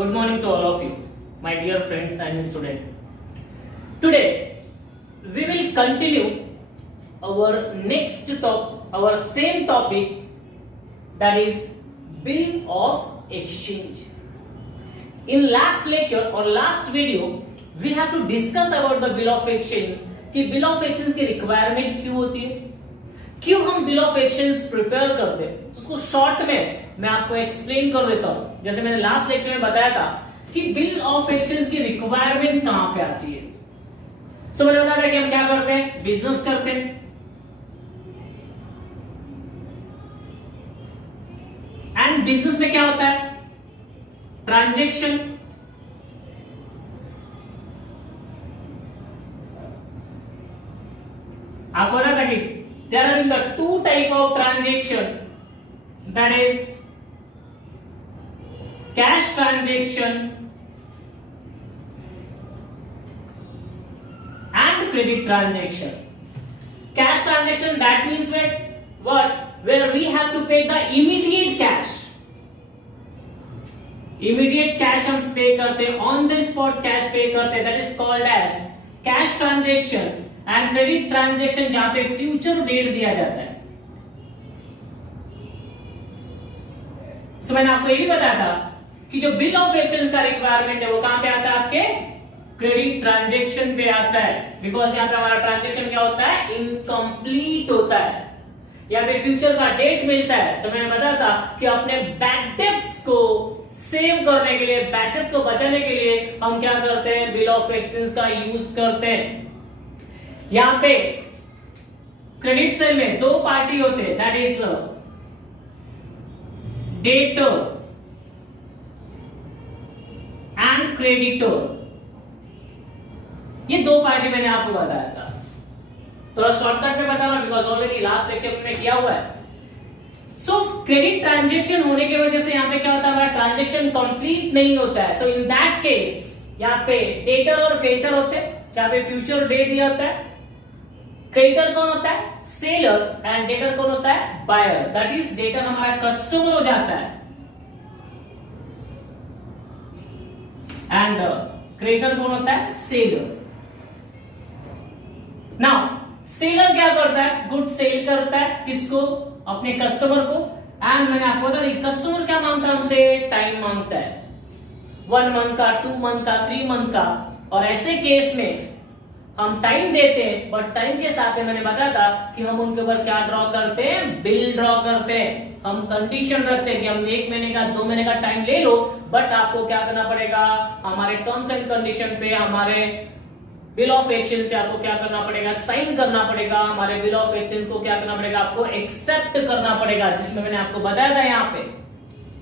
Good morning to all of you, my dear friends and students. Today, we will continue our our same topic, that is bill of exchange. In last lecture or last video, we have to discuss about the bill of exchange कि bill of exchange की requirement क्यों होती है, क्यों हम bill of exchange prepare करते हैं. तो उसको शॉर्ट में मैं आपको एक्सप्लेन कर देता हूं. जैसे मैंने लास्ट लेक्चर में बताया था कि बिल ऑफ एक्सचेंज की रिक्वायरमेंट कहां पे आती है. सो मैंने बताया था कि हम क्या करते हैं, बिजनेस करते हैं. एंड बिजनेस में क्या होता है, ट्रांजैक्शन. आपको पता था कि there are the two type of transaction, that is cash transaction and credit transaction. Cash transaction, that means where we have to pay the immediate cash. Immediate cash हम पे करते हैं, on the spot cash पे करते हैं, that is called as cash transaction. And credit transaction जहां पे future date दिया जाता है. सो मैंने आपको ये भी बताया था कि जो बिल ऑफ एक्सचेंज का रिक्वायरमेंट है वो कहां पे आता है, आपके क्रेडिट ट्रांजैक्शन पे आता है. बिकॉज यहां पे हमारा ट्रांजैक्शन क्या होता है, इनकम्प्लीट होता है. यहाँ पे फ्यूचर का डेट मिलता है. तो मैंने बताया था कि अपने बैड डेट्स को सेव करने के लिए, बैड डेट्स को बचाने के लिए हम क्या करते हैं, बिल ऑफ एक्सचेंज का यूज करते हैं. यहां पे क्रेडिट सेल में दो पार्टी होते हैं, that is debtor and creditor. ये दो पार्टी मैंने आपको बताया था. थोड़ा शॉर्टकट में बता रहा बिकॉज ऑलरेडी लास्ट लेक्चर में किया हुआ है. सो क्रेडिट ट्रांजैक्शन होने की वजह से यहां पे क्या होता है, हमारा ट्रांजैक्शन कंप्लीट नहीं होता है. सो इन दैट केस यहां पे डेटर और क्रेडिटर होते हैं, जहां पे फ्यूचर डेट दिया होता है. क्रेडिटर कौन होता है, सेलर, एंड डेटर कौन होता है, बायर. दैट इज डेटर हमारा कस्टमर हो जाता है एंड क्रेडिटर कौन होता है, सेलर. नाउ सेलर क्या करता है, गुड सेल करता है, किसको, अपने कस्टमर को. एंड मैंने आपको बताया कस्टमर क्या मांगता है हमसे, टाइम मांगता है, 1 मंथ का, 2 मंथ का, 3 मंथ का. और ऐसे केस में हम टाइम देते हैं, बट टाइम के साथ में मैंने बताया था कि हम उनके ऊपर क्या ड्रॉ करते हैं, बिल ड्रॉ करते हैं. हम कंडीशन रखते हैं कि हम 1 महीने का, 2 महीने का टाइम ले लो, बट आपको क्या करना पड़ेगा, हमारे टर्म्स एंड कंडीशन पे, हमारे बिल ऑफ एक्सचेंज पे आपको क्या करना पड़ेगा, साइन करना पड़ेगा. हमारे बिल ऑफ एक्सचेंज को क्या करना पड़ेगा, आपको एक्सेप्ट करना पड़ेगा. जिसमें मैंने आपको बताया था यहाँ पे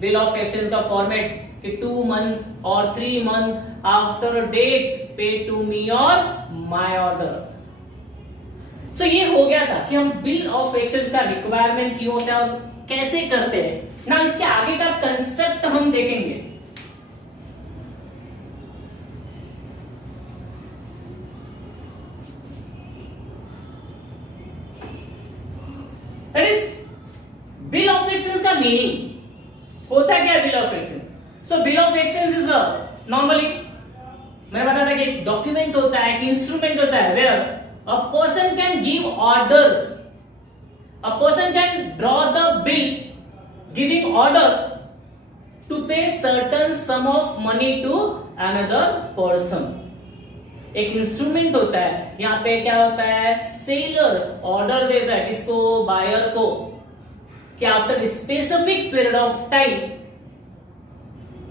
बिल ऑफ एक्सचेंज का फॉर्मेट कि 2 मंथ और 3 month after date pay to me और माय ऑर्डर. सो ये हो गया था कि हम बिल ऑफ एक्सचेंज का रिक्वायरमेंट क्यों होता है और कैसे करते हैं. ना इसके आगे का कंसेप्ट हम देखेंगे. That is bill of exchange का मीनिंग होता क्या है, bill of exchange. So bill of exchange is normally, मैंने बताया था कि एक डॉक्यूमेंट होता है, एक इंस्ट्रूमेंट होता है, where a person can give order, a person can draw the bill giving order to pay certain sum of money to another person. एक इंस्ट्रूमेंट होता है. यहां पे क्या होता है, सेलर ऑर्डर देता है किसको, बायर को, कि after specific period of time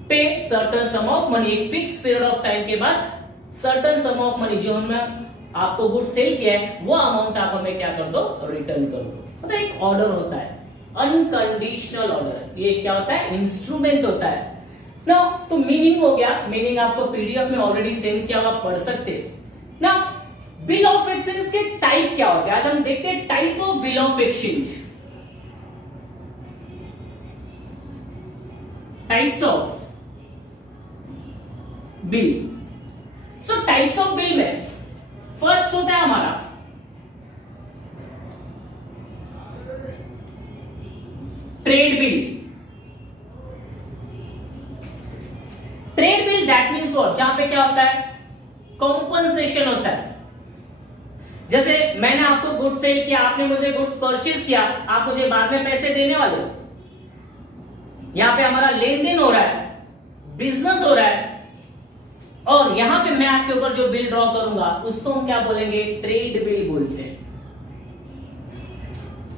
पे सर्टन सम ऑफ मनी. एक फिक्स पीरियड ऑफ टाइम के बाद सर्टन सम ऑफ मनी, जो हमने आपको गुड सेल किया है, वो अमाउंट आप हमें क्या कर दो, रिटर्न कर दो. मतलब एक ऑर्डर होता है, अनकंडीशनल ऑर्डर. ये क्या होता है, इंस्ट्रूमेंट होता है ना. तो मीनिंग हो गया, मीनिंग आपको पीडीएफ में ऑलरेडी सेंड किया हुआ, पढ़ सकते ना. बिल ऑफ एक्सचेंज के टाइप क्या होते हैं, आज हम देखते हैं type of bill of exchange. Types of bill. So types of bill में फर्स्ट होता है हमारा ट्रेड बिल. कॉम्पनसेशन होता है। जैसे मैंने आपको गुड्स सेल किया, आपने मुझे गुड्स परचेज किया, आप मुझे बाद में पैसे देने वाले हो। यहां पे हमारा लेन देन हो रहा है, बिजनेस हो रहा है, और यहां पे मैं आपके ऊपर जो बिल ड्रॉ करूंगा उसको हम क्या बोलेंगे, ट्रेड बिल बोलते हैं।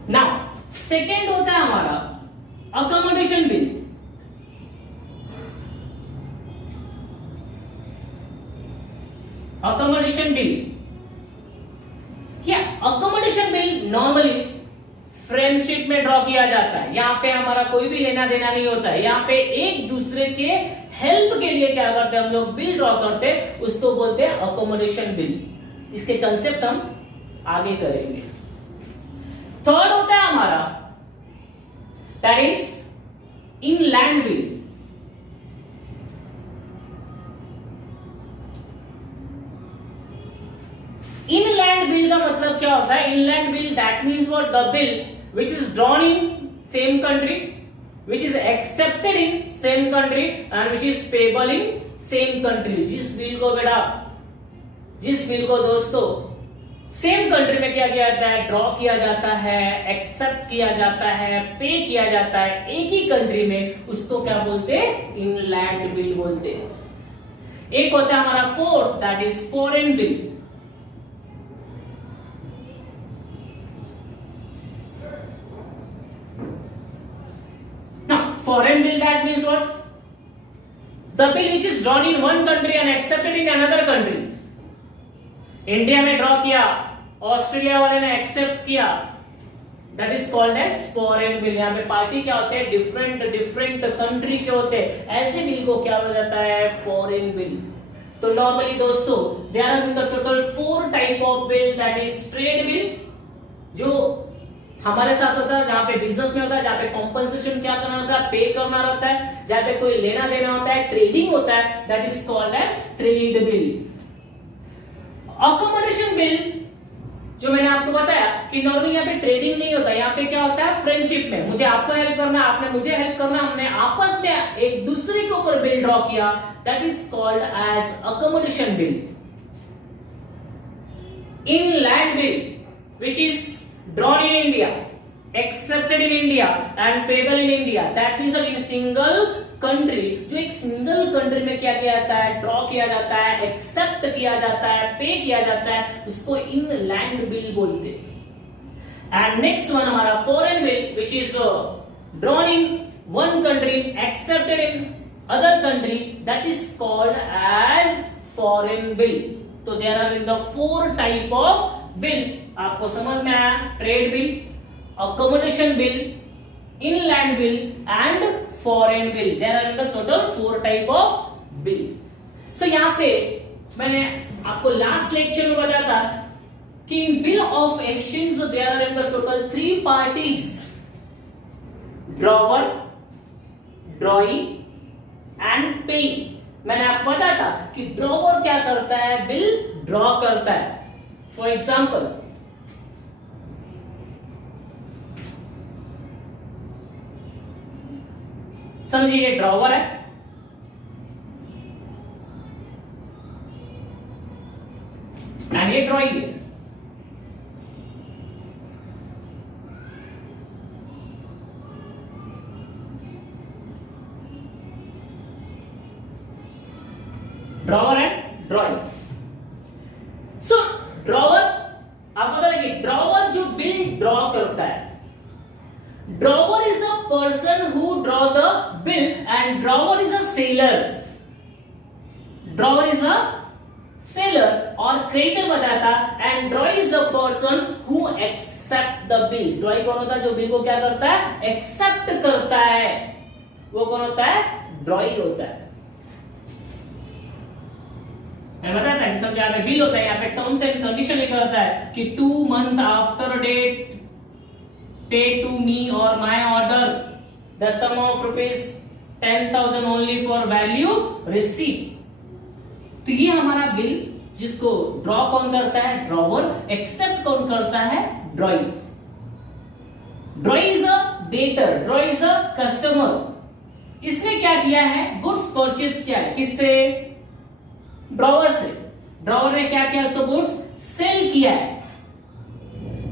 नाउ सेकेंड होता है हमारा अकोमोडेशन बिल। अकोमोडेशन बिल, क्या अकोमोडेशन बिल नॉर्मली फ्रेंडशिप में ड्रॉ किया जाता है। यहां पे हमारा कोई भी लेना देना नहीं होता है, यहां पे एक दूसरे के हेल्प के लिए क्या करते हैं हम लोग, बिल ड्रॉ करते हैं, उसको बोलते हैं अकोमोडेशन बिल। इसके कंसेप्ट हम आगे करेंगे। थर्ड होता है हमारा that is inland bill. Inland bill का मतलब क्या होता है, inland bill that means what, the bill which is drawn in same country, which is accepted in same country and which is payable in same country। जिस bill को बेटा, जिस bill को दोस्तों सेम कंट्री में क्या किया जाता है, ड्रॉ किया जाता है, एक्सेप्ट किया जाता है, पे किया जाता है एक ही कंट्री में, उसको क्या बोलते हैं, इनलैंड बिल बोलते हैं। एक होता है हमारा fourth that is foreign bill. Foreign bill that means what? The bill which is drawn in one country and accepted in another country। India में ड्रॉ किया, ऑस्ट्रेलिया वाले ने एक्सेप्ट किया, that is called as foreign bill. यहाँ पे party क्या होते हैं, डिफरेंट डिफरेंट कंट्री के होते हैं, ऐसे बिल को क्या बोला जाता है, फॉरेन बिल। तो नॉर्मली दोस्तों there are in the total 4 type of bill, that is trade bill जो हमारे साथ होता है, जहां पे बिजनेस में होता है, जहां पे कॉम्पनसेशन क्या करना होता है, पे करना रहता है, जहां पे कोई लेना देना होता है, ट्रेडिंग होता है, that is called as trade bill. Accommodation bill जो मैंने आपको बताया कि नॉर्मली यहाँ पे ट्रेडिंग नहीं होता, यहाँ पे क्या होता है, फ्रेंडशिप में मुझे आपको हेल्प करना, आपने मुझे हेल्प करना, हमने आपस में एक दूसरे के ऊपर बिल ड्रॉ किया, that is called as accommodation bill. Inland bill which is drawn in India, accepted in India and payable in India, that means in single country, जो एक सिंगल कंट्री में क्या किया जाता है, ड्रॉ किया जाता है, एक्सेप्ट किया जाता है, पे किया जाता है, उसको इनलैंड बिल बोलते हैं। एंड नेक्स्ट वन हमारा foreign bill which is drawn in one country, accepted in other country, that is called as foreign bill. तो there are in the 4 type of bill. आपको समझ में आया, trade bill, accommodation bill, inland bill and foreign bill. There are in the total 4 type of bill. So यहां पे मैंने आपको last lecture में बताया था कि in bill of exchange there are in the total 3 parties, drawer, drawee and pay. मैंने आपको बताया था कि ड्रॉवर क्या करता है, बिल ड्रॉ करता है। फॉर एग्जाम्पल समझिए ये ड्रॉवर है, एंड ये ड्रॉइंग है। Drawer and drawing. So drawer, आप पता लगे, ड्रॉवर जो बिल ड्रॉ करता है, drawer is a person who draw the bill and drawer is a seller. Drawer is a seller और क्रेडिटर बताया था, and drawee is a person who accept the bill. Drawee कौन होता है, जो बिल को क्या करता है, एक्सेप्ट करता है, वो कौन होता है, ड्रॉई होता है। मैं बताता है, जैसे यहाँ पे बिल होता है, यहाँ पे टर्म्स एंड कंडीशन लिखा होता है कि 2 months after date pay to me और my order the sum of ₹10,000 only for value receive. तो ये हमारा बिल जिसको ड्रॉ कौन करता है, ड्रॉवर, एक्सेप्ट कौन करता है, ड्रॉई। ड्रॉई is a debtor, ड्रॉई is a customer. इसने क्या किया है, गुड्स परचेज किया है, किससे, ड्रॉवर से। ड्रॉवर ने क्या किया, उसको गुड्स सेल किया है।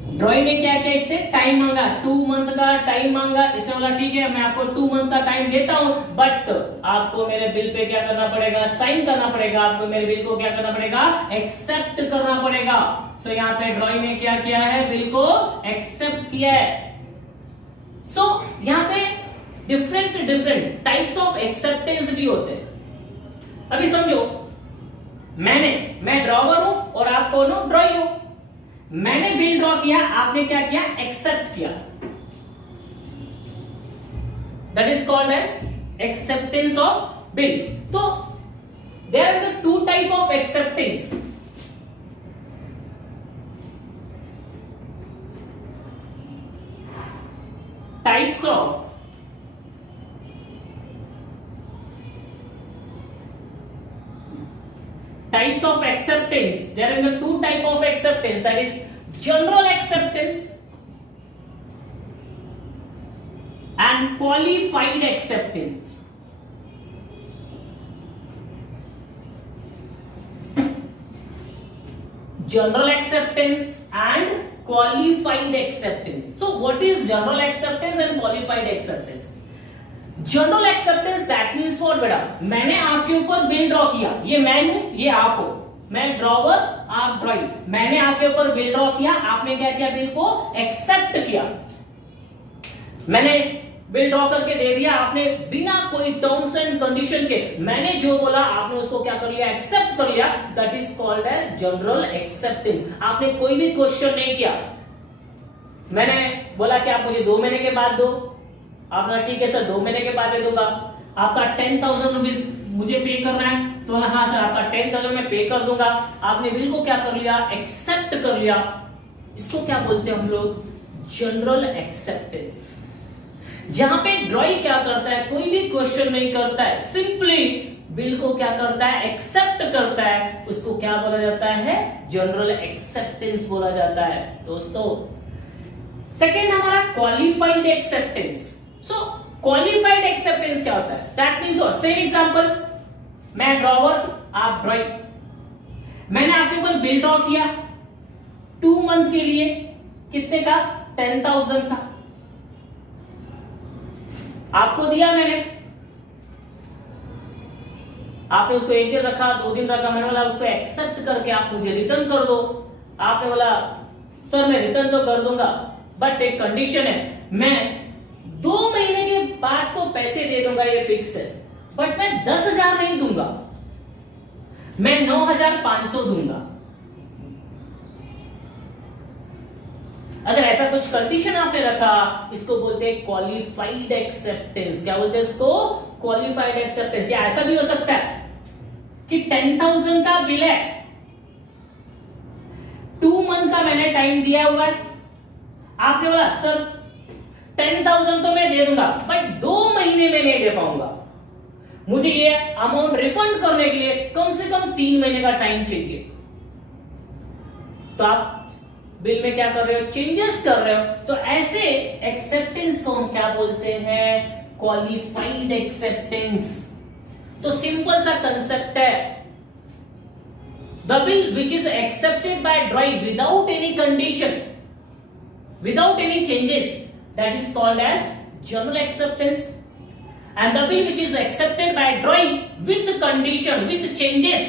ड्रॉई ने क्या किया, इससे टाइम मांगा, 2 मंथ का टाइम मांगा। इसने बोला ठीक है मैं आपको 2 मंथ का टाइम देता हूं, बट आपको मेरे बिल पे क्या करना पड़ेगा, साइन करना पड़ेगा, आपको मेरे बिल को क्या करना पड़ेगा, एक्सेप्ट करना पड़ेगा। सो यहाँ पे ड्रॉई ने क्या किया है, बिल को एक्सेप्ट किया है। सो यहाँ पे डिफरेंट टाइप्स ऑफ एक्सेप्टेंस भी होते हैं। अभी समझो, मैं ड्रॉवर हूं और आप कौन हो, ड्रॉई हो। मैंने बिल ड्रॉ किया, आपने क्या किया, एक्सेप्ट किया। That is called as acceptance of bill. तो there are the 2 type of acceptance. Types of types of acceptance. There are the 2 type of acceptance, that is general acceptance and qualified acceptance. General acceptance and qualified acceptance. So what is general acceptance and qualified acceptance? General acceptance that means what बेटा, मैंने आपके ऊपर bill draw किया, ये मैं हूं, ये आप हो, मैं ड्रॉवर, आप ड्रॉई, मैंने आपके ऊपर बिल ड्रॉ किया, आपने क्या किया, बिल को एक्सेप्ट किया। मैंने बिल ड्रॉ करके दे दिया, आपने बिना कोई टर्म्स एंड कंडीशन के मैंने जो बोला आपने उसको क्या कर लिया, एक्सेप्ट कर लिया। That is called as general acceptance. आपने कोई भी क्वेश्चन नहीं किया, मैंने बोला कि आप मुझे 2 महीने के बाद दो, आपने ठीक है सर 2 महीने के बाद दे दूंगा। आपका 10,000 रुपीज मुझे पे करना है, तो हाँ सर आपका 10,000 मैं पे कर दूंगा। आपने बिल को क्या कर लिया, एक्सेप्ट कर लिया। इसको क्या बोलते हैं हम लोग, जनरल एक्सेप्टेंस। जहां पे ड्रॉई क्या करता है, कोई भी क्वेश्चन नहीं करता है, सिंपली बिल को क्या करता है, एक्सेप्ट करता है, उसको क्या बोला जाता है, जनरल एक्सेप्टेंस बोला जाता है दोस्तों। सेकेंड हमारा क्वालिफाइड एक्सेप्टेंस। सो क्वालिफाइड एक्सेप्टेंस क्या होता है, that means what, same example, मैं ड्रॉवर, आप ड्रॉई, मैंने आपके ऊपर बिल ड्रॉ किया 2 मंथ के लिए, कितने का, 10,000 का, आपको दिया मैंने, आपने उसको 1 दिन रखा, 2 दिन रखा, मैंने बोला उसको एक्सेप्ट करके आप मुझे रिटर्न कर दो। आपने बोला सर मैं रिटर्न तो कर दूंगा, बट एक कंडीशन है, मैं 2 महीने के बाद तो पैसे दे दूंगा, ये फिक्स है, बट मैं 10,000 नहीं दूंगा, मैं 9,500 दूंगा। अगर ऐसा कुछ कंडीशन आपने रखा, इसको बोलते हैं क्वालिफाइड एक्सेप्टेंस। क्या बोलते हैं इसको, क्वालिफाइड एक्सेप्टेंस। या ऐसा भी हो सकता है कि 10,000 का बिल है, 2 मंथ का मैंने टाइम दिया हुआ है, आपने बोला सर 10,000 तो मैं दे दूंगा, बट 2 महीने में नहीं दे पाऊंगा, मुझे ये अमाउंट रिफंड करने के लिए कम से कम 3 महीने का टाइम चाहिए। तो आप बिल में क्या कर रहे हो, चेंजेस कर रहे हो। तो ऐसे एक्सेप्टेंस को हम क्या बोलते हैं, क्वालिफाइड एक्सेप्टेंस। तो सिंपल सा कंसेप्ट है, the bill which is accepted by ड्रॉई without any condition, without any changes, that is called as general acceptance. And the bill which is accepted by drawing with condition, with changes,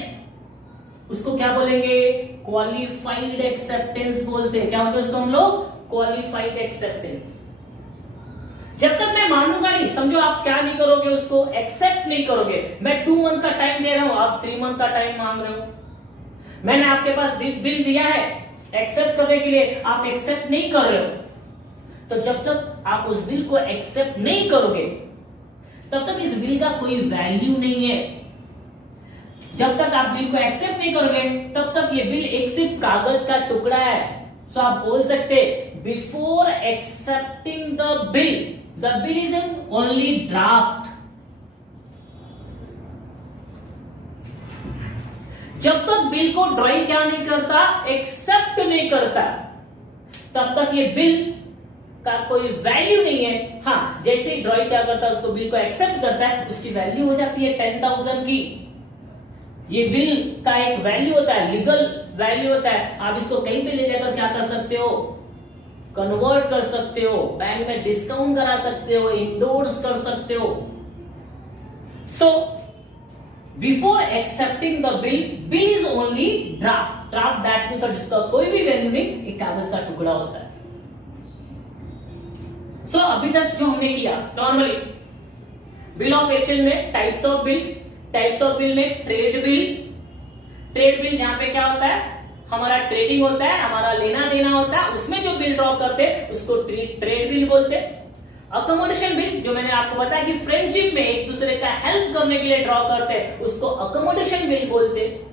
उसको क्या बोलेंगे, qualified acceptance बोलते हैं। क्या बोलते हैं उसको हम लोग, qualified acceptance। जब तक मैं मानूंगा नहीं, समझो आप क्या नहीं करोगे, उसको एक्सेप्ट नहीं करोगे। मैं 2 मंथ का टाइम दे रहा हूं, आप 3 मंथ का टाइम मांग रहे हो। मैंने आपके पास बिल दिया है एक्सेप्ट करने के लिए, आप एक्सेप्ट नहीं कर रहे हो। तो जब तक आप उस बिल को एक्सेप्ट नहीं करोगे, तब तक इस बिल का कोई वैल्यू नहीं है। जब तक आप बिल को एक्सेप्ट नहीं करोगे, तब तक ये बिल एक सिर्फ कागज का टुकड़ा है। सो आप बोल सकते, before accepting the bill is an only draft. जब तक बिल को ड्रॉई क्या नहीं करता, एक्सेप्ट नहीं करता, तब तक ये बिल का कोई वैल्यू नहीं है। हाँ, जैसे ही ड्रॉई क्या करता है, उसको बिल को एक्सेप्ट करता है, उसकी वैल्यू हो जाती है 10,000 की। ये बिल का एक वैल्यू होता है, लीगल वैल्यू होता है। आप इसको कहीं पे ले जाकर क्या कर सकते हो, कन्वर्ट कर सकते हो, बैंक में डिस्काउंट करा सकते हो, इंडोर्स कर सकते हो। So before accepting the bill, bill is only draft. Draft that means जिसका कोई भी वैल्यू नहीं, एक कागज का टुकड़ा होता है। सो अभी तक जो हमने किया, नॉर्मली बिल ऑफ एक्सचेंज में टाइप्स ऑफ बिल में ट्रेड बिल जहां पे क्या होता है, हमारा ट्रेडिंग होता है, हमारा लेना देना होता है, उसमें जो बिल ड्रॉ करते हैं उसको ट्रेड बिल बोलते हैं। अकोमोडेशन बिल, जो मैंने आपको बताया कि फ्रेंडशिप में एक दूसरे का हेल्प करने के लिए ड्रॉ करते हैं, उसको अकोमोडेशन बिल बोलते हैं।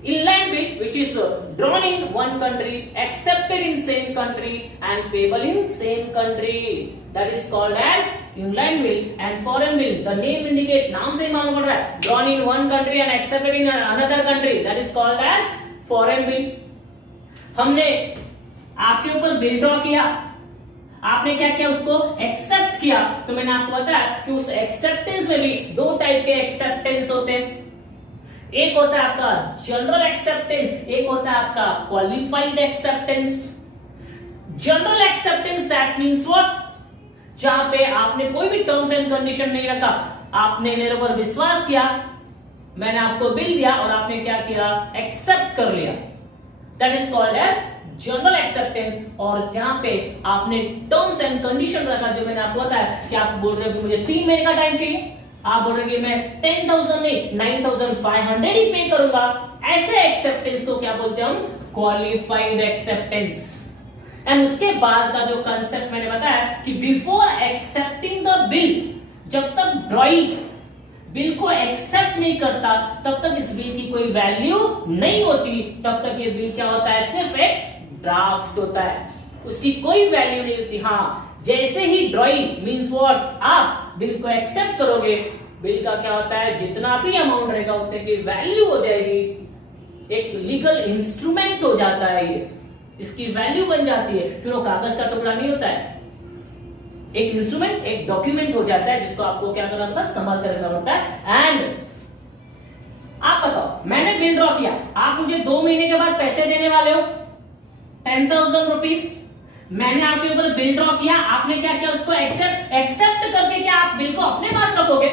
Inland bill, which is drawn in one country, accepted in same country, and payable in same country, that is called as inland bill. And foreign bill, the name indicate, नाम से ही मालूम पड़ रहा है, drawn in one country and accepted in another country, that is called as foreign bill. हमने आपके ऊपर bill draw किया, आपने क्या किया, उसको एक्सेप्ट किया। तो मैंने आपको बताया कि उस एक्सेप्टेंस में भी दो टाइप के एक्सेप्टेंस होते हैं। एक होता है आपका जनरल एक्सेप्टेंस, एक होता है आपका qualified acceptance. General acceptance that means what, जहां पे आपने कोई भी टर्म्स एंड कंडीशन नहीं रखा, आपने मेरे ऊपर विश्वास किया, मैंने आपको बिल दिया और आपने क्या किया, एक्सेप्ट कर लिया, that is called as general acceptance. और जहां पे आपने टर्म्स एंड कंडीशन रखा, जो मैंने आपको बताया कि आप बोल रहे हो कि मुझे 3 महीने का टाइम चाहिए, आप बोल रहे मैं 10,000 नहीं 9,500 ही पे करूंगा, ऐसे एक्सेप्टेंस को क्या बोलते हैं हम, क्वालिफाइड एक्सेप्टेंस। एंड उसके बाद का जो कंसेप्ट मैंने बताया कि बिफोर एक्सेप्टिंग द बिल, जब तक ड्रॉई बिल को एक्सेप्ट नहीं करता तब तक इस बिल की कोई वैल्यू नहीं होती, तब तक ये बिल क्या होता है, सिर्फ एक ड्राफ्ट होता है, उसकी कोई वैल्यू नहीं होती। हाँ, जैसे ही ड्रॉइंग मींस व्हाट, आप बिल को एक्सेप्ट करोगे, बिल का क्या होता है, जितना भी अमाउंट रहेगा उतने की वैल्यू हो जाएगी, एक लीगल इंस्ट्रूमेंट हो जाता है, ये इसकी वैल्यू बन जाती है, फिर वो कागज का टुकड़ा नहीं होता है, एक इंस्ट्रूमेंट, एक डॉक्यूमेंट हो जाता है, जिसको आपको क्या करना होता है, संभाल कर रखना होता है। एंड आप बताओ, मैंने बिल ड्रॉ किया, आप मुझे 2 महीने के बाद पैसे देने वाले हो 10,000 रुपीज, मैंने आपके ऊपर बिल ड्रॉ किया, आपने क्या किया, उसको एक्सेप्ट करके क्या आप बिल को अपने पास रखोगे?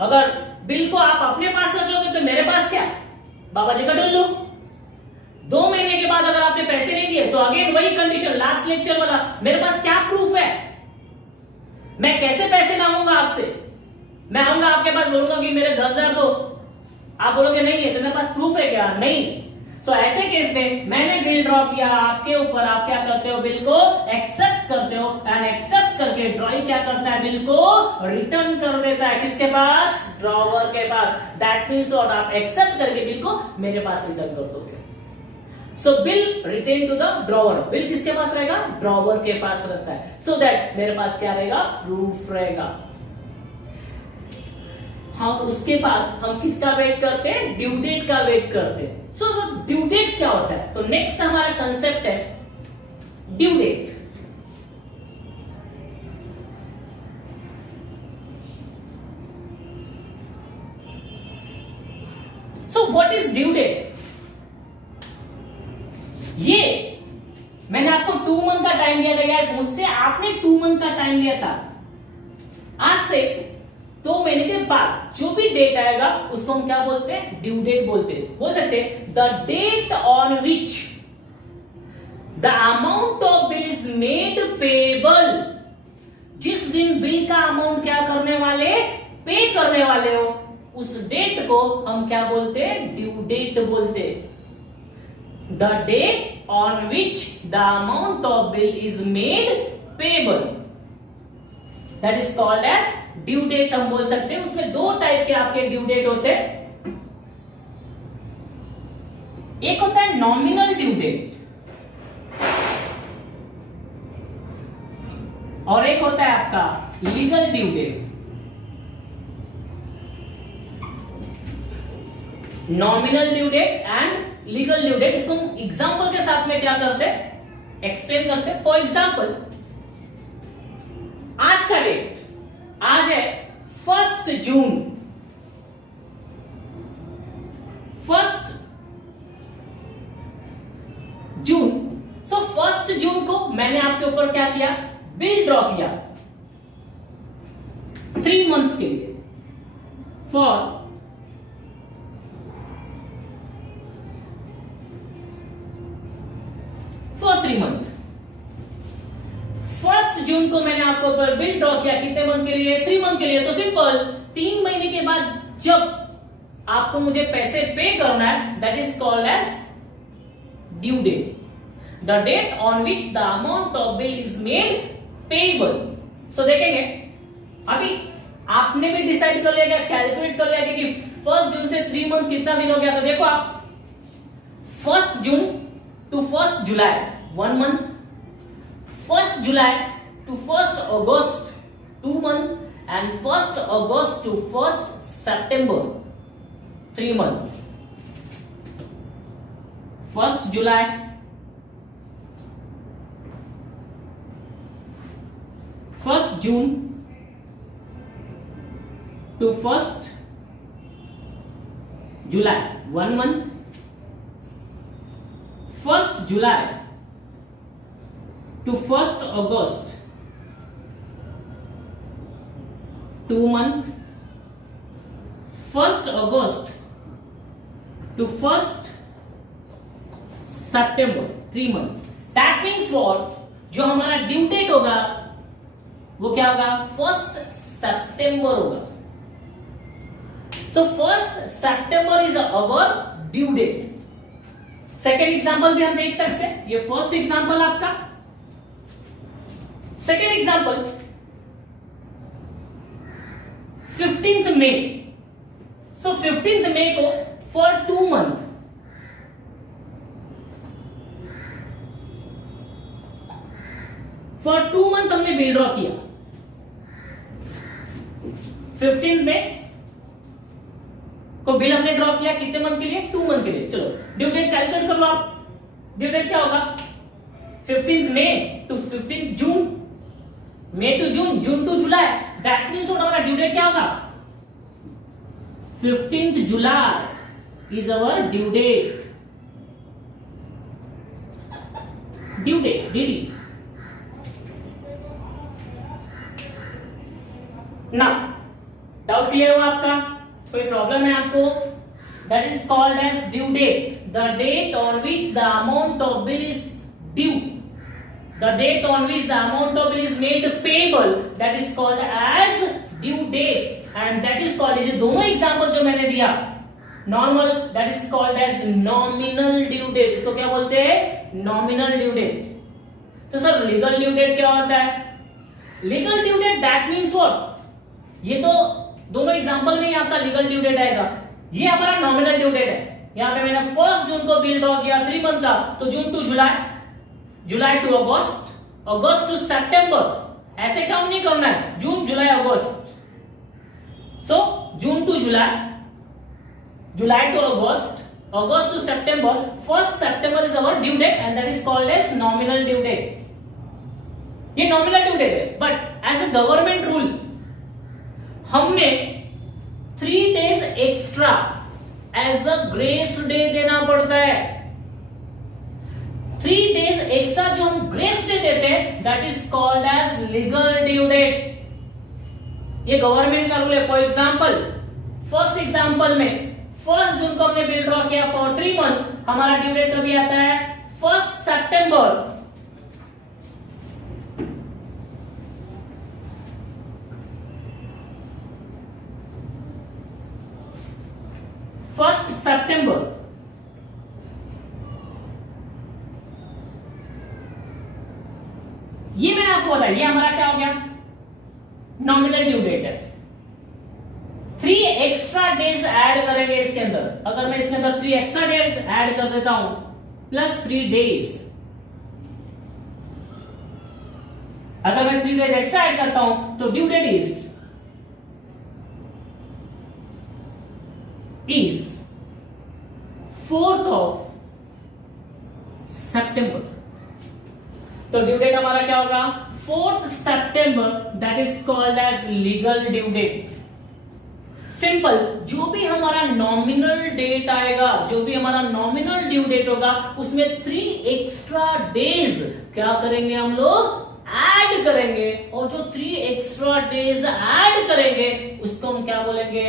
अगर बिल को आप अपने पास रख लोगे तो मेरे पास क्या, बाबा जी का डुल्लू। 2 महीने के बाद अगर आपने पैसे नहीं दिए तो अगेन वही कंडीशन, लास्ट लेक्चर वाला, मेरे पास क्या प्रूफ है, मैं कैसे पैसे मांगूंगा आपसे? मैं आऊंगा आपके पास, बोलूंगा कि मेरे 10,000 दो, आप बोलोगे नहीं है, तो मेरे पास प्रूफ है क्या? नहीं। सो ऐसे केस में मैंने बिल ड्रॉ किया आपके ऊपर, आप क्या करते हो, बिल को एक्सेप्ट करते हो, एंड एक्सेप्ट करके ड्रॉइंग क्या करता है, बिल को रिटर्न कर देता है, किसके पास, ड्रॉवर के पास। दैट मींस व्हाट, आप एक्सेप्ट करके बिल को मेरे पास रिटर्न कर दोगे। So bill retain to the drawer, bill किसके पास रहेगा, ड्रॉवर के पास रहता है, सो दैट मेरे पास क्या रहेगा, प्रूफ रहेगा। हम उसके बाद हम किसका वेट करते हैं, ड्यू डेट का वेट करते हैं। सो ड्यू डेट क्या होता है, तो नेक्स्ट हमारा कंसेप्ट है due date. So what is due date? ये मैंने आपको 2 मंथ का टाइम दिया था यार, मुझसे आपने 2 मंथ का टाइम लिया था, आज से 2 महीने के बाद जो भी डेट आएगा उसको हम क्या बोलते हैं, ड्यू डेट बोलते हैं। बोल सकते हैं the date on which the amount of bill is made payable, जिस दिन बिल का अमाउंट क्या करने वाले, पे करने वाले हो, उस डेट को हम क्या बोलते हैं, ड्यू डेट बोलते हैं। The date on which the amount of bill is made payable, that is called as due date हम बोल सकते हैं। उसमें 2 टाइप के आपके ड्यू डेट होते हैं, एक होता है नॉमिनल ड्यू डेट और एक होता है आपका legal due date. Nominal due date and legal due date, इसको हम एग्जांपल के साथ में क्या करते हैं, एक्सप्लेन करते हैं। फॉर एग्जांपल, आज का डेट, आज है 1 जून 1 जून। सो 1 जून को मैंने आपके ऊपर क्या किया, बिल ड्रॉ किया 3 मंथ्स के लिए फॉर 3 मंथ। 1 जून को मैंने आपके ऊपर बिल ड्रॉ किया कितने मंथ के लिए, 3 मंथ के लिए। तो सिंपल 3 महीने के बाद जब आपको मुझे पैसे पे करना है, that is called as due date, the date on which the amount of bill is made payable. So देखेंगे अभी आपने भी डिसाइड कर लिया क्या, कैलकुलेट कर लिया कि 1 जून से 3 मंथ कितना दिन हो गया। तो देखो आप 1 June to 1 July 1 month, 1 July to 1 August 2 month, and 1 August to 1 September 3 month. 1 July first June to 1 July 1 month, 1 July to 1 August 2 month, 1 August to 1 September 3 month. That means what, जो हमारा due date होगा वो क्या होगा, 1 सितंबर होगा। So 1 September is our due date. Second example भी हम देख सकते हैं, ये फर्स्ट एग्जांपल आपका। Second example 15th May. So 15th मई को फॉर 2 मंथ हमने बिल ड्रॉ किया। 15th मई को बिल हमने ड्रॉ किया कितने मंथ के लिए, 2 मंथ के लिए। चलो ड्यू डेट कैलकुलेट कर लो आप। ड्यू डेट क्या होगा, 15th May to 15th June, May to June, June to July. That means हमारा ड्यू डेट क्या होगा, 15th July is our due date. Due date DD. ना डाउट क्लियर हुआ आपका, कोई प्रॉब्लम है आपको? That is called as due date, the date on which the amount of bill is due, the date on which the amount of bill is made payable, that is called as due date. And that is called, ये दोनों example जो मैंने दिया normal, that is called as nominal due date. इसको क्या बोलते हैं, nominal due date. तो सर लीगल ड्यू डेट क्या होता है? Legal due date that means what, ये तो दोनों एग्जांपल में ही आपका लीगल ड्यू डेट आएगा, ये हमारा नॉमिनल ड्यू डेट है। यहां पे मैंने 1 जून को बिल ड्रॉ किया 3 मंथ का, तो June to July, July to August, August to September, ऐसे काउंट नहीं करना है, June July August. So June to July, July to August, August to September, 1 September is our due date and that is called as nominal due date. ये nominal due date है, but as a government rule हमने 3 days extra as a grace day देना पड़ता है। 3 days extra जो हम grace day देते हैं, that is called as legal due date. ये गवर्नमेंट का रूल है। फॉर एग्जांपल, फर्स्ट एग्जांपल में 1 जून को हमने बिल ड्रॉ किया फॉर 3 मंथ, हमारा ड्यू डेट कभी आता है, 1 सितंबर। 1 सितंबर। ये मैंने आपको बताया, ये हमारा क्या हो गया, नॉमिनल ड्यू डेट है। 3 एक्स्ट्रा डेज ऐड करेंगे इसके अंदर। अगर मैं इसके अंदर 3 एक्स्ट्रा डेज ऐड कर देता हूं प्लस 3 डेज, अगर मैं 3 डेज एक्स्ट्रा ऐड करता हूं तो due date is 4th of September. तो ड्यू डेट हमारा क्या होगा, 4th September, that is called as legal due date. Simple, जो भी हमारा नॉमिनल डेट आएगा, जो भी हमारा नॉमिनल ड्यू डेट होगा, उसमें 3 एक्स्ट्रा डेज क्या करेंगे हम लोग, ऐड करेंगे। और जो 3 एक्स्ट्रा डेज ऐड करेंगे उसको हम क्या बोलेंगे,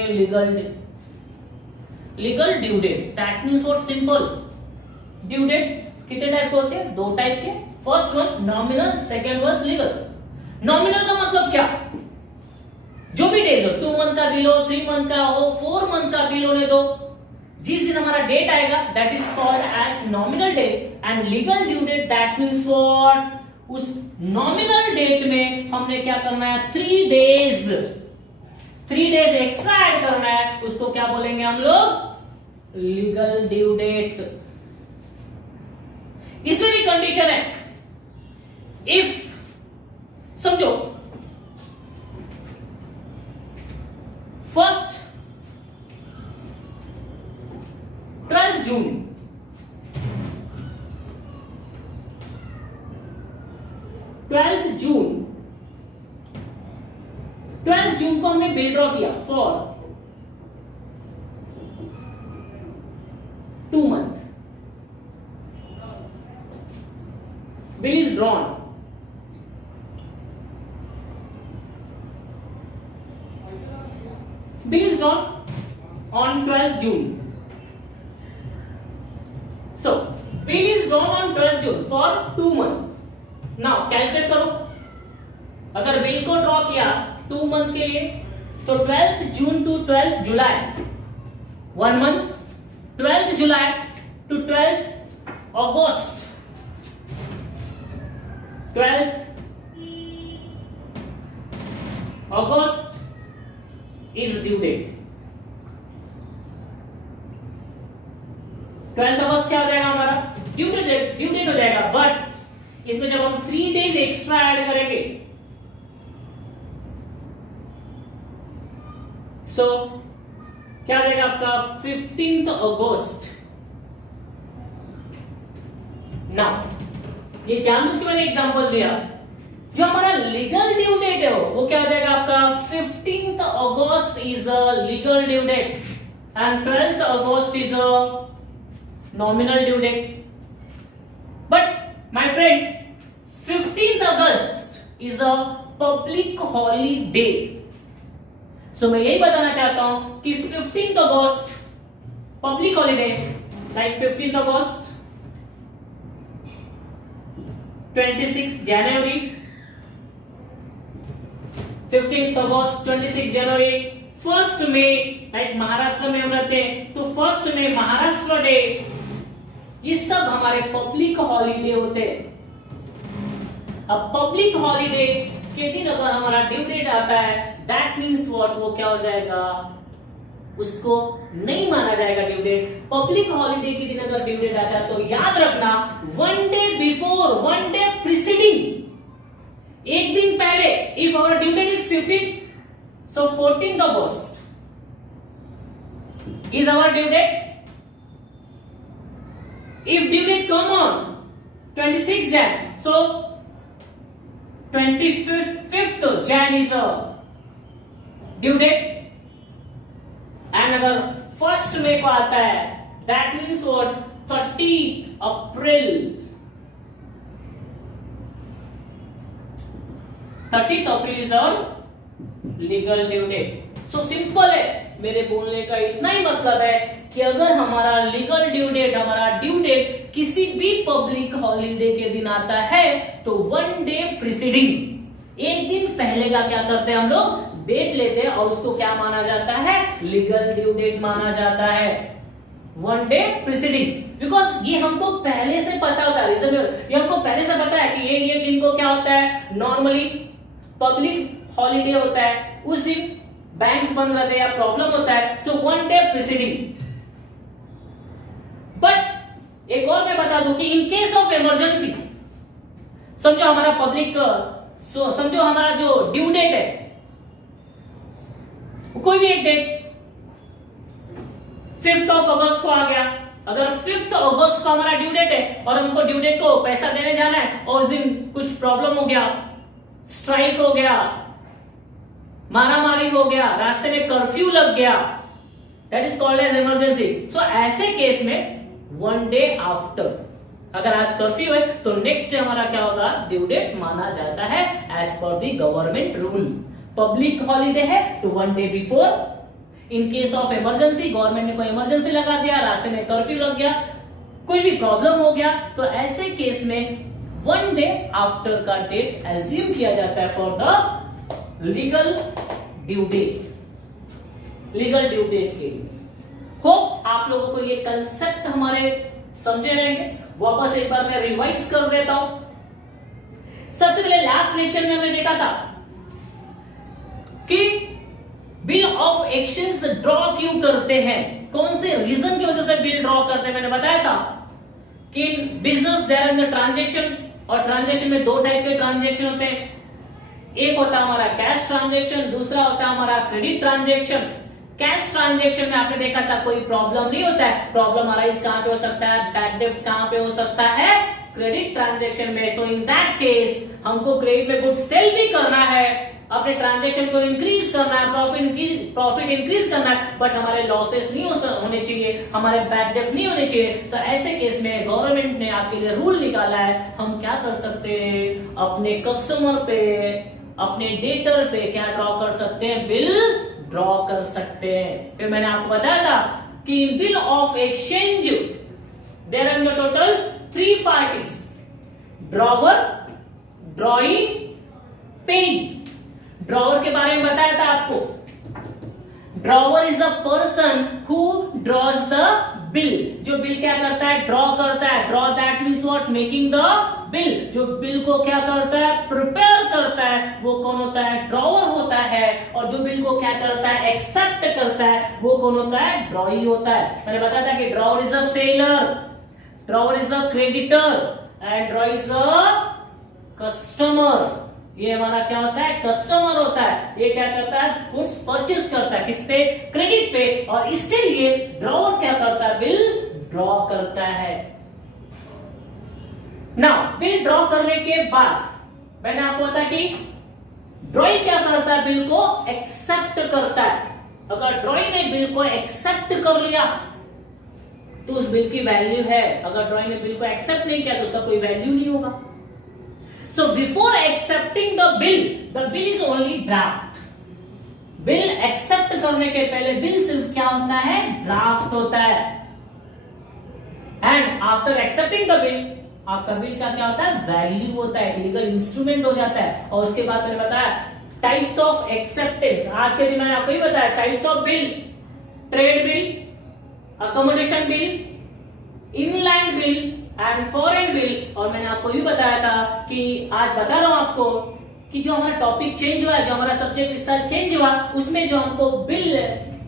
legal due date. That means what, simple. Due date कितने टाइप के होते हैं, 2 टाइप के। First one nominal, second one legal. Nominal का मतलब क्या, जो भी डेज हो, 2 मंथ का बिल हो, 3 मंथ का हो, 4 मंथ का बिल होने दो, जिस दिन हमारा डेट आएगा that is called as nominal date. And legal due date that means what, उस नॉमिनल डेट में हमने क्या करना है, 3 डेज एक्स्ट्रा ऐड करना है, उसको क्या बोलेंगे हम लोग, लीगल ड्यू डेट। इसमें भी कंडीशन है, इफ समझो फर्स्ट 12 जून 12 जून को हमने बिल ड्रॉ किया for 2 month. Bill is drawn. Bill is drawn on 12th June. So, bill is drawn on 12th June for 2 months. Now, calculate करो। अगर बिल को ड्रॉ किया 2 मंथ के लिए, तो 12th June to 12th July 1 month, 12th July to 12th August 12th August is due date। 12th अगस्त क्या हो जाएगा हमारा, ड्यू डेट हो जाएगा। बट इसमें जब हम 3 डेज एक्स्ट्रा ऐड करेंगे, सो क्या हो जाएगा आपका 15th अगस्त। नाउ ये जानबूझ के मैंने एग्जांपल दिया, जो हमारा लीगल ड्यू डेट है वो क्या हो जाएगा आपका 15th August is a legal due date and 12th August is a nominal due date. But my friends 15th August is a public holiday. So मैं यही बताना चाहता हूं कि 15th August public holiday, like 15th August, 26 January, 15th August, 26 January, 1 May, like Maharashtra में हम रहते हैं तो 1 मई महाराष्ट्र डे, ये सब हमारे पब्लिक हॉलीडे होते हैं। अब पब्लिक हॉलीडे के दिन अगर हमारा ड्यू डेट आता है, दैट मीन्स व्हाट, वो क्या हो जाएगा, उसको नहीं माना जाएगा ड्यू डेट। पब्लिक हॉलीडे के दिन अगर ड्यू डेट आता है तो याद रखना 1 डे बिफोर, 1 डे प्रीसीडिंग, एक दिन पहले, if our due date is 15, so 14th August is our due date. If due date come on 26 Jan, so 25th Jan is a due date, and अगर 1st May को आता है, that means what, 30 April, 30th April is our legal due date. So simple है, मेरे बोलने का इतना ही मतलब है कि अगर हमारा लीगल ड्यू डेट, हमारा ड्यू डेट किसी भी पब्लिक हॉलीडे के दिन आता है तो 1 डे प्रीसीडिंग, एक दिन पहले का क्या करते हैं हम लोग, डेट लेते हैं और उसको क्या माना जाता है, लीगल ड्यू डेट माना जाता है। 1 डे प्रीसीडिंग, बिकॉज ये हमको पहले से पता होता है, रीजन ये हमको पहले से पता है कि ये दिन को क्या होता है, नॉर्मली पब्लिक हॉलीडे होता है, उस दिन बैंक्स बंद रहते हैं या प्रॉब्लम होता है, सो 1 डे प्रीसीडिंग। बट एक और मैं बता दूं कि इन केस ऑफ इमरजेंसी, समझो हमारा पब्लिक, समझो हमारा जो ड्यू डेट है कोई भी एक डेट 5th of अगस्त को आ गया, अगर 5th अगस्त को हमारा ड्यू डेट है और हमको ड्यू डेट को पैसा देने जाना है और उस दिन कुछ प्रॉब्लम हो गया, स्ट्राइक हो गया, मारामारी हो गया, रास्ते में कर्फ्यू लग गया, that is called as emergency. So ऐसे केस में 1 डे आफ्टर, अगर आज कर्फ्यू है तो नेक्स्ट डे हमारा क्या होगा, ड्यू डेट माना जाता है as per the government rule. Public holiday है तो 1 day before. In case of emergency, government ने कोई इमरजेंसी लगा दिया, रास्ते में कर्फ्यू लग गया, कोई भी प्रॉब्लम हो गया, तो ऐसे केस में 1 डे आफ्टर का डेट एज्यूम किया जाता है for the legal due date, legal due date के लिए। होप आप लोगों को ये कंसेप्ट हमारे समझे रहेंगे। वापस एक बार मैं रिवाइज कर देता हूं। सबसे पहले लास्ट लेक्चर में हमने देखा था कि बिल ऑफ एक्शंस ड्रॉ क्यों करते हैं, कौन से रीजन की वजह से बिल ड्रॉ करते हैं। मैंने बताया था कि business there in the transaction, और ट्रांजैक्शन में 2 टाइप के ट्रांजैक्शन होते हैं। एक होता है हमारा कैश ट्रांजैक्शन, दूसरा होता है हमारा क्रेडिट ट्रांजैक्शन। कैश ट्रांजैक्शन में आपने देखा था कोई प्रॉब्लम नहीं होता है। प्रॉब्लम अराइज कहां पे हो सकता है, बैड डेब्ट्स कहां पे हो सकता है, क्रेडिट ट्रांजैक्शन में। सो इन दैट केस हमको क्रेडिट में गुड सेल भी करना है, अपने ट्रांजैक्शन को इंक्रीज करना है, प्रॉफिट इंक्रीज करना है, बट हमारे लॉसेस नहीं होने चाहिए, हमारे बैड डेब्ट्स नहीं होने चाहिए। तो ऐसे केस में गवर्नमेंट ने आपके लिए रूल निकाला है, हम क्या कर सकते हैं, अपने कस्टमर पे, अपने डेटर पे क्या ड्रॉ कर सकते हैं, बिल ड्रॉ कर सकते हैं। फिर मैंने आपको बताया था कि in bill of exchange there are the total 3 parties, drawer, drawing, paying. Drawer के बारे में बताया था आपको। Drawer is a person who draws the bill, जो बिल क्या करता है, ड्रॉ करता है। Draw that means what, making the bill, जो बिल को क्या करता है, प्रिपेयर करता है, वो कौन होता है, ड्रॉवर होता है। और जो बिल को क्या करता है, एक्सेप्ट करता है, वो कौन होता है, ड्रॉई होता है। मैंने बताया था कि drawer is a seller, drawer is a creditor and draw is a customer. ये हमारा क्या होता है, कस्टमर होता है। ये क्या करता है, गुड्स परचेस करता है, किस पे, क्रेडिट पे, और इसके लिए ड्रॉवर क्या करता है, बिल ड्रॉ करता है। नाउ बिल ड्रॉ करने के बाद मैंने आपको बताया कि ड्रॉइंग क्या करता है, बिल को एक्सेप्ट करता है। अगर ड्रॉइंग ने बिल को एक्सेप्ट कर लिया तो उस बिल की वैल्यू है, अगर ड्रॉइंग ने बिल को एक्सेप्ट नहीं किया तो उसका कोई वैल्यू नहीं होगा। So before accepting the bill is only draft. Bill accept करने के पहले बिल सिर्फ क्या होता है, ड्राफ्ट होता है। And after accepting the bill, आपका बिल का क्या होता है, वैल्यू होता है, लीगल इंस्ट्रूमेंट हो जाता है। और उसके बाद मैंने बताया टाइप्स ऑफ एक्सेप्टेंस। आज के दिन मैंने आपको ही बताया types of bill, trade bill, accommodation bill, inland bill and foreign bill. और मैंने आपको ये बताया था कि आज बता रहा हूं आपको कि जो हमारा टॉपिक चेंज हुआ है, जो हमारा सब्जेक्ट इस साल चेंज हुआ, उसमें जो हमको बिल,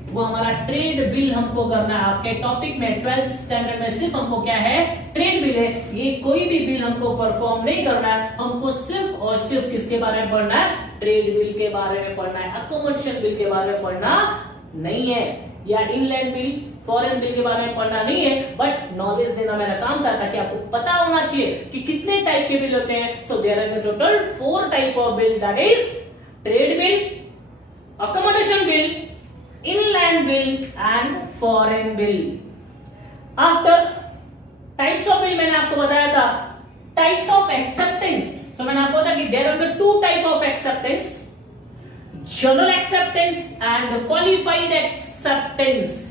वो हमारा ट्रेड बिल हमको करना है। आपके टॉपिक में 12th स्टैंडर्ड में सिर्फ हमको क्या है, ट्रेड बिल है। ये कोई भी बिल हमको परफॉर्म नहीं करना है, हमको सिर्फ और सिर्फ किसके बारे में पढ़ना है, ट्रेड बिल के बारे में पढ़ना है। अकोमोडेशन बिल के बारे में पढ़ना नहीं है, या इनलैंड बिल, फॉरेन बिल के बारे में पढ़ना नहीं है, बट नॉलेज देना मेरा काम था, ताकि आपको पता होना चाहिए कि कितने टाइप के बिल होते हैं। So there are the total 4 type of bill, that is trade bill, accommodation bill, inland bill and foreign bill. After types of bill मैंने आपको बताया था टाइप्स ऑफ एक्सेप्टेंस। सो मैंने आपको बताया कि there are the 2 type of acceptance, general acceptance and qualified acceptance.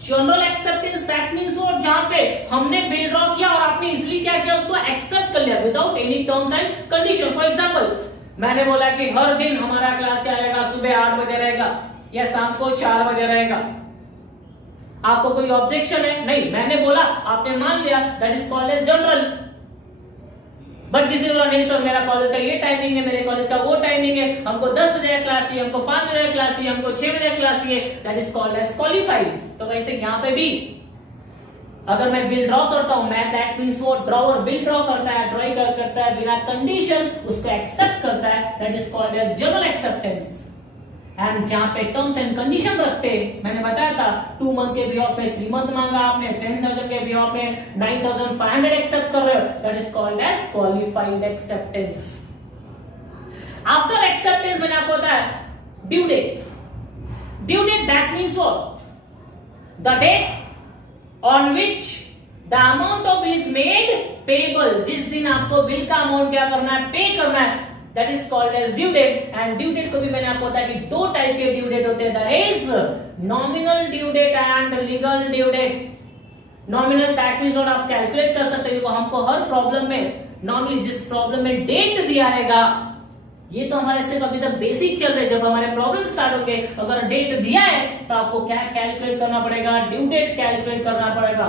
General acceptance that means what, जहां पे हमने बिल ड्रॉ किया और आपने इजीली क्या किया, उसको एक्सेप्ट कर लिया without any terms and condition. For example मैंने बोला कि हर दिन हमारा क्लास क्या रहेगा, सुबह 8 बजे रहेगा या शाम को 4 बजे रहेगा। आपको कोई ऑब्जेक्शन है? नहीं, मैंने बोला, आपने मान लिया, that is called as general. But किसी ने बोला नहीं सर मेरा कॉलेज का ये टाइमिंग है, मेरे कॉलेज का वो टाइमिंग है, हमको 10 बजे का क्लास है, हमको 5 बजे का क्लास है, हमको 6 बजे का क्लास है, that is called as qualified. तो वैसे यहाँ पे भी अगर मैं बिल ड्रॉ करता हूं, मैं दैट मींस वो ड्रॉवर बिल ड्रॉ करता है, ड्रॉइंग करता है बिना कंडीशन, उसको एक्सेप्ट करता है, that is called as general acceptance. And जहां पे टर्म्स एंड कंडीशन रखते, मैंने बताया था 2 मंथ के बिहाफ पे 3 मंथ मांगा आपने, 10,000 के बिहाफ पे 9,500 एक्सेप्ट कर रहे हो, that is called as qualified acceptance. After acceptance मैंने आपको बताया due date, due date that means what, the date on which the amount of bill is made payable, जिस दिन आपको बिल का अमाउंट क्या करना है, पे करना है, that is called as due date. And due date को भी मैंने आपको बताया कि दो टाइप के ड्यू डेट होते हैं, that is nominal due date and legal due date. Nominal that means और आप कैलकुलेट कर सकते हो, हमको हर प्रॉब्लम में नॉर्मली जिस प्रॉब्लम में डेट दिया रहेगा, ये तो हमारे सिर्फ अभी तक बेसिक चल रहे हैं, जब हमारे प्रॉब्लम स्टार्ट होंगे अगर डेट दिया है तो आपको क्या कैलकुलेट करना पड़ेगा, ड्यू डेट कैलकुलेट करना पड़ेगा।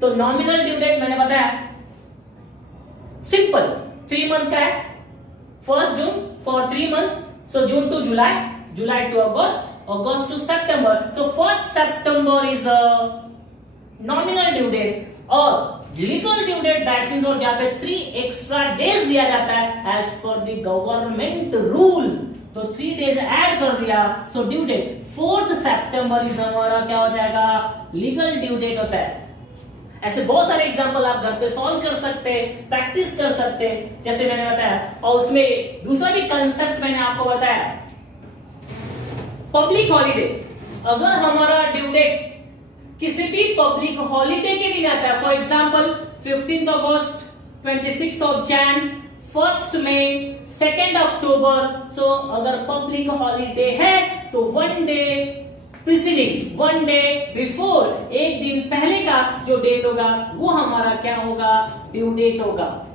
तो नॉमिनल ड्यू डेट मैंने बताया सिंपल 3 मंथ का है, 1 June for 3 month, so June to July, July to August, August to September, so 1 September is a nominal due date. और legal due date that means और जहां पे 3 एक्स्ट्रा डेज दिया जाता है as per the government rule, तो 3 days add कर दिया, so due date 4 September is हमारा क्या हो जाएगा, लीगल ड्यू डेट होता है। ऐसे बहुत सारे एग्जांपल आप घर पे सॉल्व कर सकते हैं, प्रैक्टिस कर सकते हैं, जैसे मैंने बताया। और उसमें दूसरा भी कंसेप्ट मैंने आपको बताया, पब्लिक हॉलीडे, अगर हमारा ड्यू डेट किसी भी पब्लिक हॉलीडे के दिन आता है, for example 15 August, 26 of Jain, 1 मई, 2 अक्टूबर, सो अगर पब्लिक हॉलीडे है तो 1 डे प्रीसीडिंग, 1 डे बिफोर, एक दिन पहले का जो डेट होगा वो हमारा क्या होगा, ड्यू डेट होगा।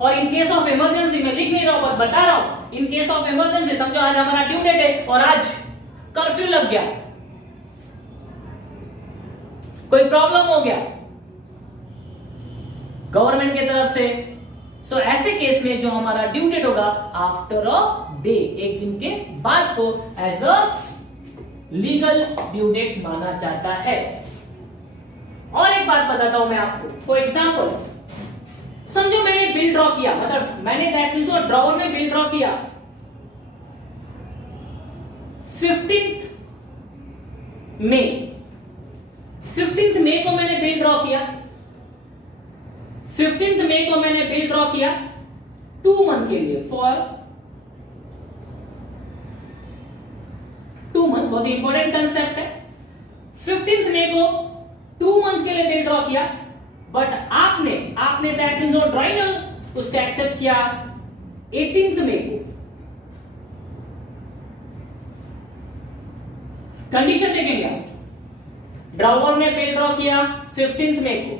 और इन केस ऑफ इमरजेंसी, मैं लिख नहीं रहा हूं बता रहा हूं, इन केस ऑफ इमरजेंसी समझो आज हमारा ड्यू डेट है और आज कर्फ्यू लग गया, कोई प्रॉब्लम हो गया गवर्नमेंट की तरफ से, सो ऐसे केस में जो हमारा ड्यू डेट होगा आफ्टर अ डे, एक दिन के बाद को as a legal due date माना जाता है। और एक बात बताता हूं मैं आपको, फॉर एग्जांपल समझो मैंने बिल ड्रॉ किया, मतलब मैंने दैट मींस वो ड्रॉवर में बिल ड्रॉ किया 15 मई, 15 मई को मैंने बिल ड्रॉ किया, 15 मई को मैंने बिल ड्रॉ किया 2 मंथ के लिए, फॉर 2 मंथ, बहुत ही इंपॉर्टेंट कंसेप्ट है। 15 मई को 2 मंथ के लिए बिल ड्रॉ किया, बट आपने दैट मींस और ड्राइंग उसको एक्सेप्ट किया 18 मई को। कंडीशन देखेंगे आप, ड्रावर ने बिल ड्रॉ किया 15 मई को,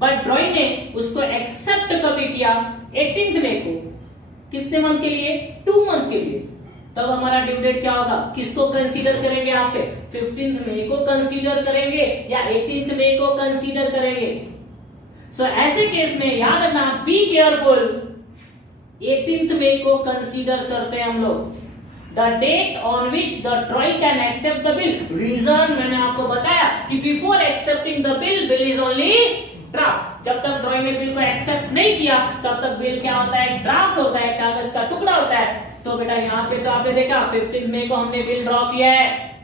बट ड्रॉइंग ने उसको एक्सेप्ट कभी किया 18 मई को, कितने मंथ के लिए, 2 मंथ के लिए, तब हमारा ड्यू डेट क्या होगा, किसको कंसीडर करेंगे यहाँ पे, 15 मई को कंसीडर करेंगे या 18 मई को कंसीडर करेंगे। सो ऐसे केस में याद रखना, बी केयरफुल, 18 मई को कंसीडर करते हैं हम लोग, the date on which the drawee can accept the bill. Reason मैंने आपको बताया कि before accepting the bill, bill is only draft. जब तक ट्रॉय ने बिल को एक्सेप्ट नहीं किया तब तक बिल क्या होता है, ड्राफ्ट होता है, कागज का टुकड़ा होता है। तो बेटा यहाँ पे तो आपने देखा 15 मई को हमने बिल ड्रॉ किया है,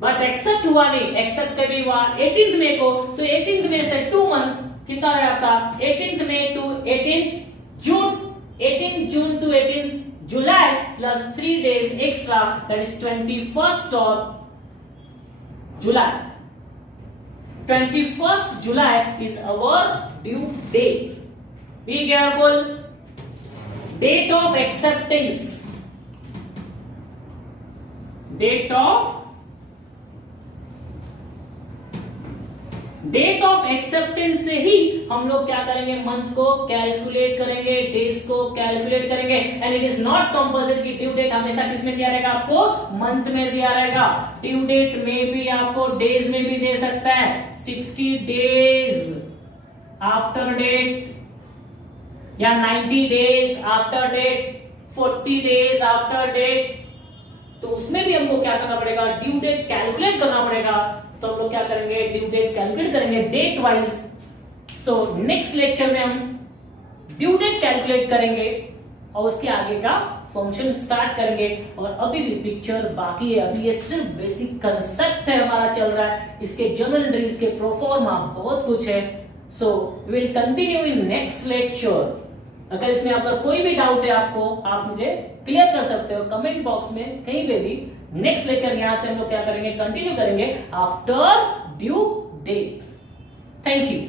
बट एक्सेप्ट हुआ नहीं, एक्सेप्ट कभी हुआ 18 मई को, तो 18 मई से 2 मंथ कितना है आपका, 18 May to 18 June, 18 June to 18 July plus 3 days extra, that is 21st of July. 21st July is our due date. Be careful, date of acceptance, date of acceptance से ही हम लोग क्या करेंगे, मंथ को कैलकुलेट करेंगे, डेज को calculate करेंगे। And it is not compulsory कि ड्यू डेट हमेशा किस में दिया रहेगा, आपको मंथ में दिया रहेगा। ड्यू डेट में भी आपको डेज में भी दे सकता है, 60 डेज आफ्टर डेट या 90 days after date, 40 days after date. तो उसमें भी हमको क्या करना पड़ेगा, ड्यू डेट कैलकुलेट करना पड़ेगा। तो हम लोग क्या करेंगे, ड्यू डेट कैलकुलेट करेंगे date wise. So next lecture में हम ड्यू डेट कैलकुलेट करेंगे और उसके आगे का फंक्शन स्टार्ट करेंगे। और अभी भी पिक्चर बाकी है, अभी ये सिर्फ बेसिक कंसेप्ट है हमारा चल रहा है, इसके जर्नल एंट्री, इसके प्रोफॉर्मा बहुत कुछ है। So we will continue in next lecture. अगर इसमें आपका कोई भी डाउट है आपको, आप मुझे क्लियर कर सकते हो कमेंट बॉक्स में कहीं पे भी। नेक्स्ट लेक्चर यहां से हम लोग क्या करेंगे, कंटिन्यू करेंगे after due date. Thank you.